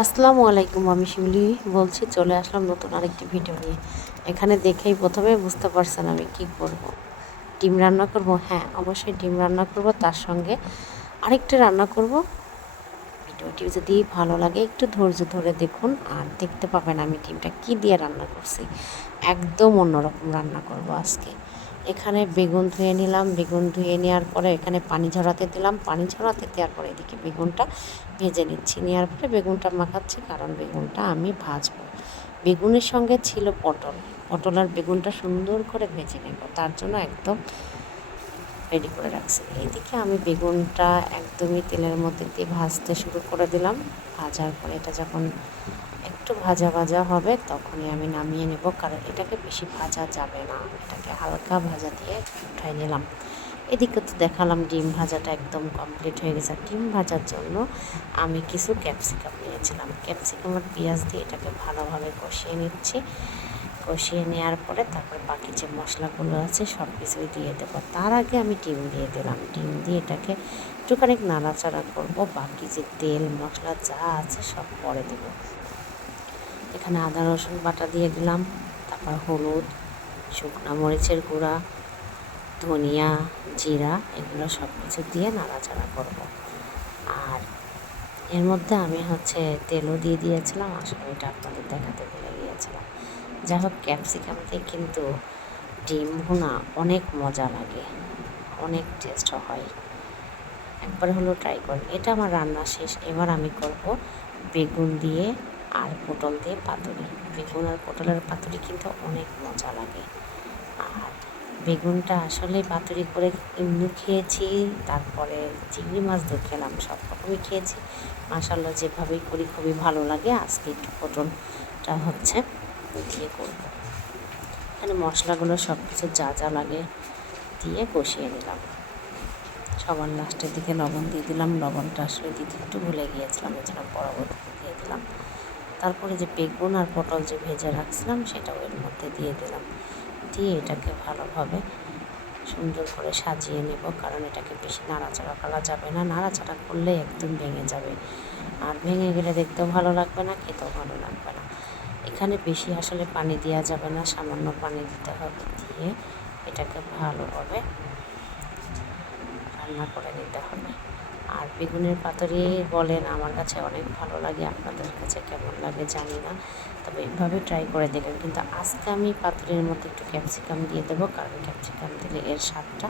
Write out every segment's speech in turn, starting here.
আসসালামু আলাইকুম, আমি শিউলি বলছি চলে আসলাম নতুন আরেকটি ভিডিও নিয়ে। এখানে দেখেই প্রথমে বুঝতে পারছেন আমি কি করব। ডিম রান্না করব? হ্যাঁ অবশ্যই ডিম রান্না করব, তার সঙ্গে আরেকটা রান্না করব। ভিডিওটি যদি ভালো লাগে, একটু ধৈর্য ধরে দেখুন আর দেখতে পাবেন আমি ডিমটা কি দিয়ে রান্না করছি। একদম অন্যরকম রান্না করব আজকে। এখানে বেগুন ধুয়ে নিলাম। বেগুন ধুয়ে নেওয়ার পরে এখানে পানি ঝরাতে দিলাম। পানি ঝরাতে দেওয়ার পরে এদিকে বেগুনটা ভেজে নিচ্ছি। নেওয়ার পরে বেগুনটা মাখাচ্ছি কারণ বেগুনটা আমি ভাজবো। বেগুনের সঙ্গে ছিল পটল। পটল আর বেগুনটা সুন্দর করে ভেজে নেব। তার জন্য একদম রেডি করে রাখছি। এইদিকে আমি বেগুনটা একদমই তেলের মধ্যে দিয়ে ভাজতে শুরু করে দিলাম। ভাজার পরে এটা যখন একটু ভাজা ভাজা হবে, তখনই আমি নামিয়ে নেব। কারণ এটাকে বেশি ভাজা যাবে না। এটাকে হালকা ভাজা দিয়ে উঠাই নিলাম। এদিকে তো দেখালাম ডিম ভাজাটা একদম কমপ্লিট হয়ে গেছে। ডিম ভাজার জন্য আমি কিছু ক্যাপসিকাম নিয়েছিলাম। ক্যাপসিকাম আর পেঁয়াজ দিয়ে এটাকে ভালোভাবে কষিয়ে নিচ্ছি। কষিয়ে নেওয়ার পরে তারপর বাকি যে মশলাগুলো আছে, সব কিছুই দিয়ে দেবো। তার আগে আমি ডিম দিয়ে দিলাম। ডিম দিয়ে এটাকে একটুখানি নাড়াচাড়া করব। বাকি যে তেল, মশলা যা আছে সব পরে দেবো। এখানে আদা, রসুন বাটা দিয়ে দিলাম। তারপর হলুদ, শুকনো মরিচের গুঁড়া, ধনিয়া, জিরা, এগুলো সব কিছু দিয়ে নাড়াচাড়া করব। আর এর মধ্যে আমি হচ্ছে তেলও দিয়ে দিয়েছিলাম আসলে এটা আপনাদের দেখাতে ভুলে গিয়েছিলাম। যাই হোক, ক্যাপসিকাম দিয়ে কিন্তু ডিম ভুনা অনেক মজা লাগে, অনেক টেস্ট হয়। একবার হলো ট্রাই করুন। এটা আমার রান্না শেষ, এবার আমি করব বেগুন দিয়ে আর পটল দিয়ে পাতুরি। বেগুন আর পটলের পাতুরি কিন্তু অনেক মজা লাগে। আর বেগুনটা আসলে পাতুরি করে এমনি খেয়েছি, তারপরে চিংড়ি মাছ দিয়ে খেলাম সব রকমই খেয়েছি। মাসাল্লাহ যেভাবেই করি খুবই ভালো লাগে। আজকে একটু পটলটা হচ্ছে দিয়ে করব। এখানে মশলাগুলো সব কিছু যা যা লাগে দিয়ে কষিয়ে নিলাম। সবার লাস্টের দিকে লবণ দিয়ে দিলাম। লবণটা আসলে দিতে একটু ভুলে গিয়েছিলাম এছাড়া পরবর্তীতে দিয়ে দিলাম। তারপরে যে বেগুন আর পটল যে ভেজে রাখছিলাম সেটাও এর মধ্যে দিয়ে দিলাম। দিয়ে এটাকে ভালোভাবে সুন্দর করে সাজিয়ে নেব, কারণ এটাকে বেশি নাড়াচাড়া করা যাবে না। নাড়াচাড়া করলে একদম ভেঙে যাবে। আর ভেঙে গেলে দেখতেও ভালো লাগবে না, খেতেও ভালো লাগবে না। এখানে বেশি আসলে পানি দেওয়া যাবে না, সামান্য পানি দিতে হবে, দিয়ে এটাকে ভালোভাবে রান্না করে নিতে হবে। আর বেগুনের পাতুরি বলেন, আমার কাছে অনেক ভালো লাগে, আপনাদের কাছে কেমন লাগে জানি না, তবে এভাবে ট্রাই করে দেখবেন কিন্তু আজকে আমি পাতুরির মধ্যে একটু ক্যাপসিকাম দিয়ে দেবো, কারণ ক্যাপসিকাম দিলে এর স্বাদটা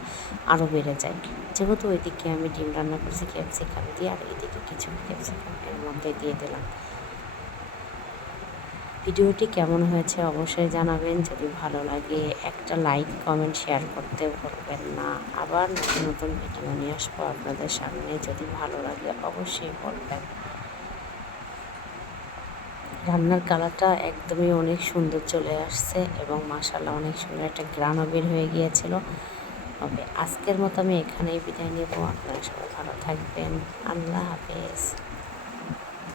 আরও বেড়ে যায়। যেহেতু ওইদিকে আমি ডিম রান্না করছি ক্যাপসিকাম দিয়ে, আর এদিকে কিছু ক্যাপসিকাম এর মধ্যে দিয়ে দিলাম। ভিডিওটি কেমন হয়েছে অবশ্যই জানাবেন। যদি ভালো লাগে, একটা লাইক কমেন্ট শেয়ার করতে ভুলবেন না। আবার নতুন নতুন ভিডিও নিয়ে আসব আপনাদের সামনে। যদি ভালো লাগে, অবশ্যই বলবেন। রান্নার কালারটা একদমই অনেক সুন্দর চলে আসছে এবং মাসাল্লাহ অনেক সুন্দর একটা গ্রামও বের হয়ে গিয়েছিল। তবে আজকের মতো আমি এখানেই বিদায় নেব। আপনারা সবাই ভালো থাকবেন। আল্লাহ হাফেজ।